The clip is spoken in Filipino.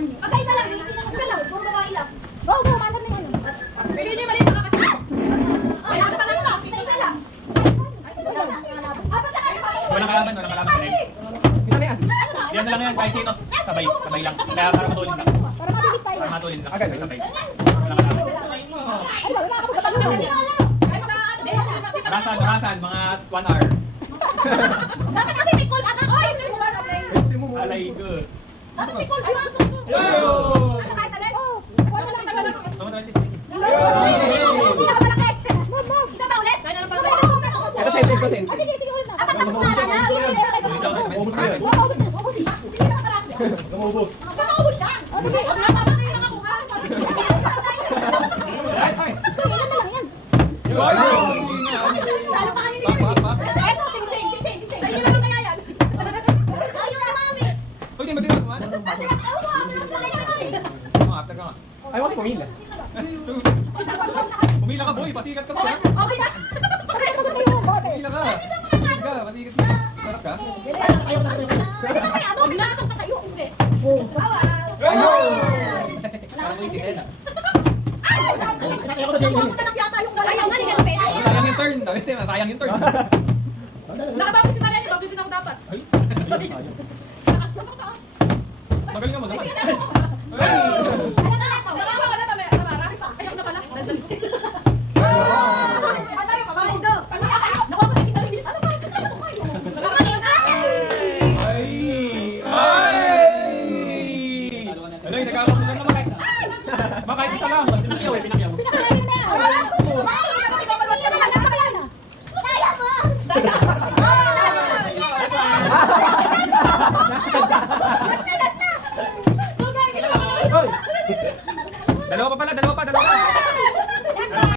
kanya. Pagka-isa lang, isa lang. Puro babae lang. Go, go, maantap na yung ano. Pili niyo mali mga kasi. Wala ka pa lang. Isa-isa lang. Apat na kayo. Walang kalaban, walang kalaban. Kita na yan. Yan na lang yan, kahit sino. Sabay, sabay lang. Kaya para matulin lang. Para mabilis tayo. Para matulin lang. Agad. Sabay. Walang kalaban. Ay, wala ka magkatalo. Kahit sa ano, di pa. Rasan, mga 1 hour. Dapat kasi may call agad. Oy! Alay ko. Dapat may call agad. Kahit alin? Oh, kuha na lang. Tama naman si Move, move. Isa pa ulit? Ito sentence ko, Ah, sentence. sige, sige ulit na. Apat na mas wala na. Sige, sige, sige. Ubus na yun. Go, ubus na. Ubus na. Hindi na makarami. Lumubos. Kakaubos siya. Oh, sige. Huwag na papatay lang ako ha. Ay, ay. Gusto, ilan na lang yan. Talo pa kami ni Kirby. Eto, sing-sing, sing-sing, sing-sing. Sa'yo lang kaya yan. Tayo na, mami. Uy, di matigas mo. After ka nga. Ayaw kasi pumila. Pumila ka, boy. Pasikat ka siya. Okay na. Bakit maganda yung bote? Pumila ka. Pasikat ka, pasikat ka. Sarap ka. Huwag na akong patayo. Hindi. Parang mo itin na. Tanap yata yung galayaw nga, hindi ka na pwede. Sayang yung turn. Sabi sa'yo, sayang yung turn. Nakatapos si Marian, double din ako dapat. Ay, Taas na mataas. magaling naman naman. Nakawa ka na na, Tamara. Ayaw na pala. Ano tayo, pabalik. Nakuha ko na si Kirby. Ano ba? Ano ba yun? Ay! Ay! Ano yung nagkakapusan naman? Baka kahit isa lang. Pinakyaw eh, pinakyaw. Pinakalalim na yan. Ipapalwas ka naman. Kaya na. Kaya mo. Dalawa pa pala, dalawa pa.